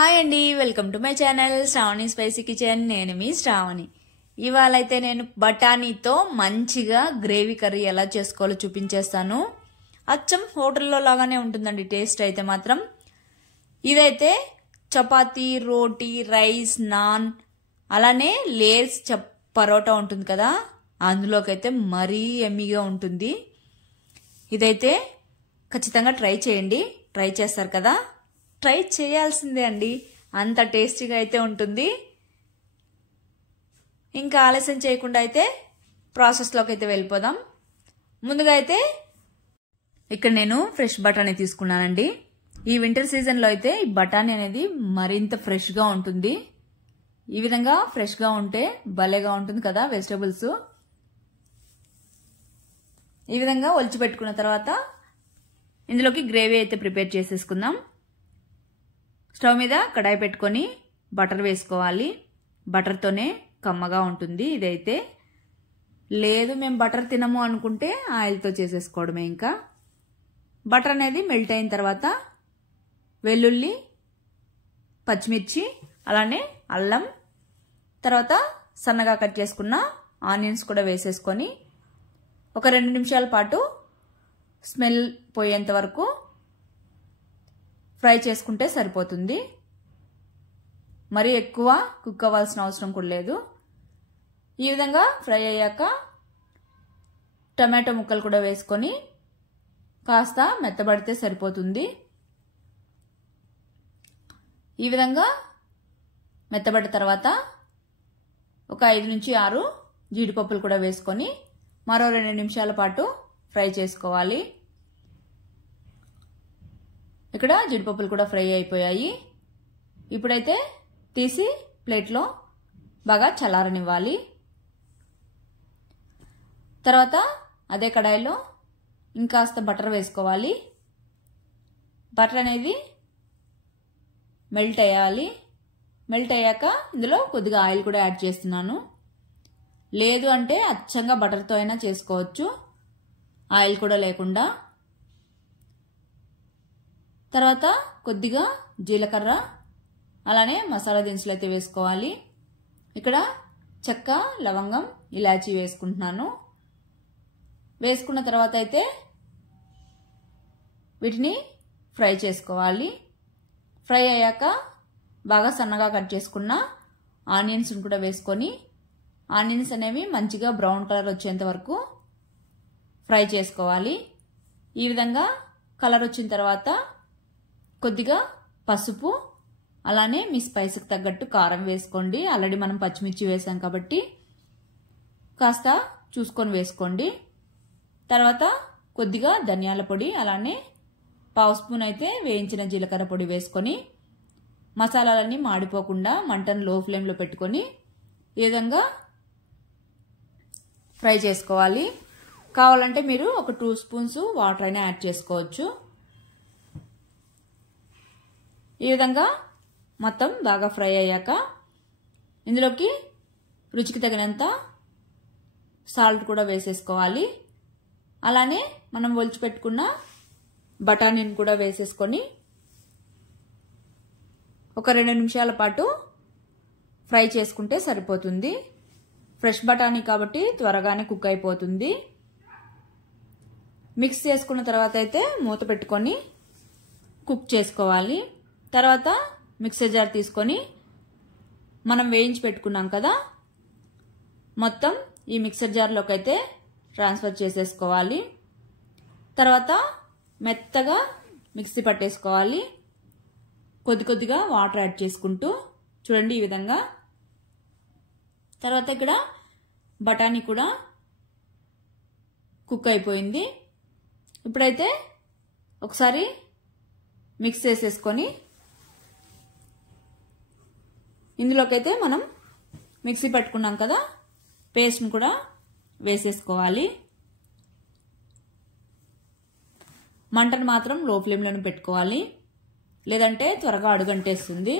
Hi అండి, welcome to my channel Shravani spicy kitchen. నేను మీ శ్రావణి. ఇవాళ అయితే నేను బఠానీతో మంచిగా గ్రేవీ కర్రీ ఎలా చేసుకోవాలో చూపించేస్తాను. అచ్చం హోటల్లో లాగానే ఉంటుందండి టేస్ట్ అయితే మాత్రం. ఇదైతే చపాతీ, రోటీ, రైస్, నాన్, అలానే లేస్ పరోటా ఉంటుంది కదా, అందులోకైతే మరీ ఎమ్మీగా ఉంటుంది. ఇదైతే ఖచ్చితంగా ట్రై చేయండి. ట్రై చేస్తారు కదా, ట్రై చేయాల్సిందే అండి, అంత టేస్టీగా అయితే ఉంటుంది. ఇంకా ఆలస్యం చేయకుండా అయితే ప్రాసెస్లోకి అయితే వెళ్ళిపోదాం. ముందుగా అయితే ఇక్కడ నేను ఫ్రెష్ బఠానీ తీసుకున్నానండి. ఈ వింటర్ సీజన్లో అయితే ఈ బఠానీ అనేది మరింత ఫ్రెష్గా ఉంటుంది. ఈ విధంగా ఫ్రెష్గా ఉంటే భలేగా ఉంటుంది కదా వెజిటబుల్స్. ఈ విధంగా ఒలిచి పెట్టుకున్న తర్వాత ఇందులోకి గ్రేవీ అయితే ప్రిపేర్ చేసేసుకుందాం. స్టవ్ మీద కడాయి పెట్టుకొని బటర్ వేసుకోవాలి. బటర్తోనే కమ్మగా ఉంటుంది. ఇదైతే లేదు మేము బటర్ తినము అనుకుంటే ఆయిల్తో చేసేసుకోవడమే. ఇంకా బటర్ అనేది మెల్ట్ అయిన తర్వాత వెల్లుల్లి, పచ్చిమిర్చి, అలానే అల్లం, తర్వాత సన్నగా కట్ చేసుకున్న ఆనియన్స్ కూడా వేసేసుకొని ఒక 2 నిమిషాల పాటు స్మెల్ పోయేంత వరకు ఫ్రై చేసుకుంటే సరిపోతుంది. మరీ ఎక్కువ కుక్ అవ్వాల్సిన అవసరం కూడా లేదు. ఈ విధంగా ఫ్రై అయ్యాక టమాటో ముక్కలు కూడా వేసుకొని కాస్త మెత్తబడితే సరిపోతుంది. ఈ విధంగా మెత్తబడిన తర్వాత ఒక 5 నుంచి 6 జీడిపప్పులు కూడా వేసుకొని మరో 2 నిమిషాల పాటు ఫ్రై చేసుకోవాలి. ఇక్కడ జీడిపప్పులు కూడా ఫ్రై అయిపోయాయి. ఇప్పుడైతే తీసి ప్లేట్లో బాగా చల్లారనివ్వాలి. తర్వాత అదే కడాయిలో ఇంకాస్త బటర్ వేసుకోవాలి. బటర్ అనేది మెల్ట్ అయ్యాలి. మెల్ట్ అయ్యాక ఇందులో కొద్దిగా ఆయిల్ కూడా యాడ్ చేస్తున్నాను. లేదు అంటే అచ్చంగా బటర్తో అయినా చేసుకోవచ్చు, ఆయిల్ కూడా లేకుండా. తర్వాత కొద్దిగా జీలకర్ర, అలానే మసాలా దినుసులు అయితే వేసుకోవాలి. ఇక్కడ చెక్క, లవంగం, ఇలాచీ వేసుకుంటున్నాను. వేసుకున్న తర్వాత అయితే వీటిని ఫ్రై చేసుకోవాలి. ఫ్రై అయ్యాక బాగా సన్నగా కట్ చేసుకున్న ఆనియన్స్ కూడా వేసుకొని ఆనియన్స్ అనేవి మంచిగా బ్రౌన్ కలర్ వచ్చేంత వరకు ఫ్రై చేసుకోవాలి. ఈ విధంగా కలర్ వచ్చిన తర్వాత కొద్దిగా పసుపు, అలానే మీ స్పైస్కి తగ్గట్టు కారం వేసుకోండి. ఆల్రెడీ మనం పచ్చిమిర్చి వేసాం కాబట్టి కాస్త చూసుకొని వేసుకోండి. తర్వాత కొద్దిగా ధనియాల పొడి, అలానే 1/2 స్పూన్ అయితే వేయించిన జీలకర్ర పొడి వేసుకొని మసాలాలన్నీ మాడిపోకుండా మంటను లో ఫ్లేమ్లో పెట్టుకొని ఈ విధంగా ఫ్రై చేసుకోవాలి. కావాలంటే మీరు ఒక 2 స్పూన్స్ వాటర్ అయినా యాడ్ చేసుకోవచ్చు. ఈ విధంగా మొత్తం బాగా ఫ్రై అయ్యాక ఇందులోకి రుచికి తగినంత సాల్ట్ కూడా వేసేసుకోవాలి. అలానే మనం ఒలిచిపెట్టుకున్న బఠానీని కూడా వేసేసుకొని ఒక 2 నిమిషాల పాటు ఫ్రై చేసుకుంటే సరిపోతుంది. ఫ్రెష్ బఠానీ కాబట్టి త్వరగానే కుక్ అయిపోతుంది. మిక్స్ చేసుకున్న తర్వాత అయితే మూత పెట్టుకొని కుక్ చేసుకోవాలి. తర్వాత మిక్సర్ జార్ తీసుకొని మనం వేయించి పెట్టుకున్నాం కదా, మొత్తం ఈ మిక్సర్ జార్లోకి అయితే ట్రాన్స్ఫర్ చేసేసుకోవాలి. తర్వాత మెత్తగా మిక్సీ పట్టేసుకోవాలి. కొద్ది కొద్దిగా వాటర్ యాడ్ చేసుకుంటూ చూడండి ఈ విధంగా. తర్వాత ఇక్కడ బఠానీ కూడా కుక్ అయిపోయింది. ఇప్పుడైతే ఒకసారి మిక్స్ చేసేసుకొని ఇందులోకైతే మనం మిక్సీ పట్టుకున్నాం కదా పేస్ట్ని కూడా వేసేసుకోవాలి. మంటను మాత్రం లో ఫ్లేమ్లోనే పెట్టుకోవాలి, లేదంటే త్వరగా అడుగంటేస్తుంది.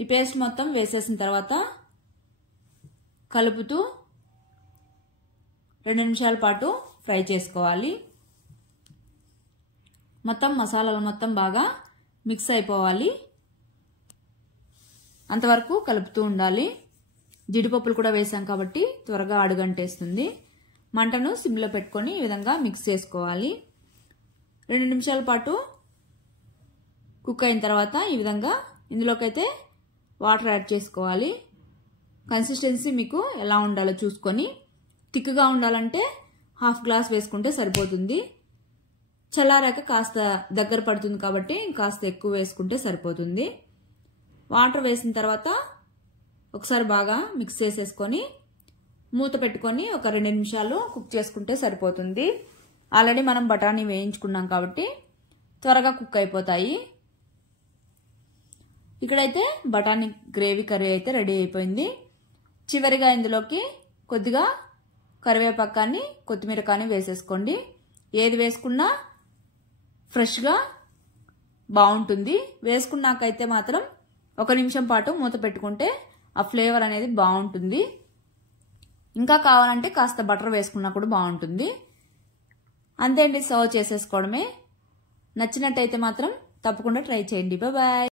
ఈ పేస్ట్ మొత్తం వేసేసిన తర్వాత కలుపుతూ 2 నిమిషాల పాటు ఫ్రై చేసుకోవాలి. మొత్తం మసాలాలు మొత్తం బాగా మిక్స్ అయిపోవాలి. అంతవరకు కలుపుతూ ఉండాలి. జీడిపప్పులు కూడా వేసాం కాబట్టి త్వరగా అడుగంటేస్తుంది. మంటను సిమ్లో పెట్టుకొని ఈ విధంగా మిక్స్ చేసుకోవాలి. 2 నిమిషాల పాటు కుక్ అయిన తర్వాత ఈ విధంగా ఇందులోకైతే వాటర్ యాడ్ చేసుకోవాలి. కన్సిస్టెన్సీ మీకు ఎలా ఉండాలో చూసుకొని, థిక్గా ఉండాలంటే 1/2 గ్లాస్ వేసుకుంటే సరిపోతుంది. చల్లారాక కాస్త దగ్గర పడుతుంది కాబట్టి కాస్త ఎక్కువ వేసుకుంటే సరిపోతుంది. వాటర్ వేసిన తర్వాత ఒకసారి బాగా మిక్స్ చేసేసుకొని మూత పెట్టుకొని ఒక 2 నిమిషాలు కుక్ చేసుకుంటే సరిపోతుంది. ఆల్రెడీ మనం బఠానీ వేయించుకున్నాం కాబట్టి త్వరగా కుక్ అయిపోతాయి. ఇక్కడైతే బఠానీ గ్రేవీ కర్రీ అయితే రెడీ అయిపోయింది. చివరిగా ఇందులోకి కొద్దిగా కరివేపాకు కానీ కొత్తిమీర కానీ వేసేసుకోండి. ఏది వేసుకున్నా ఫ్రెష్గా బాగుంటుంది. వేసుకున్నాకైతే మాత్రం 1 నిమిషం పాటు మూత పెట్టుకుంటే ఆ ఫ్లేవర్ అనేది బాగుంటుంది. ఇంకా కావాలంటే కాస్త బటర్ వేసుకున్నా కూడా బాగుంటుంది. అంతే అండి, సర్వ్ చేసేసుకోవడమే. నచ్చినట్టయితే మాత్రం తప్పకుండా ట్రై చేయండి. బాయ్.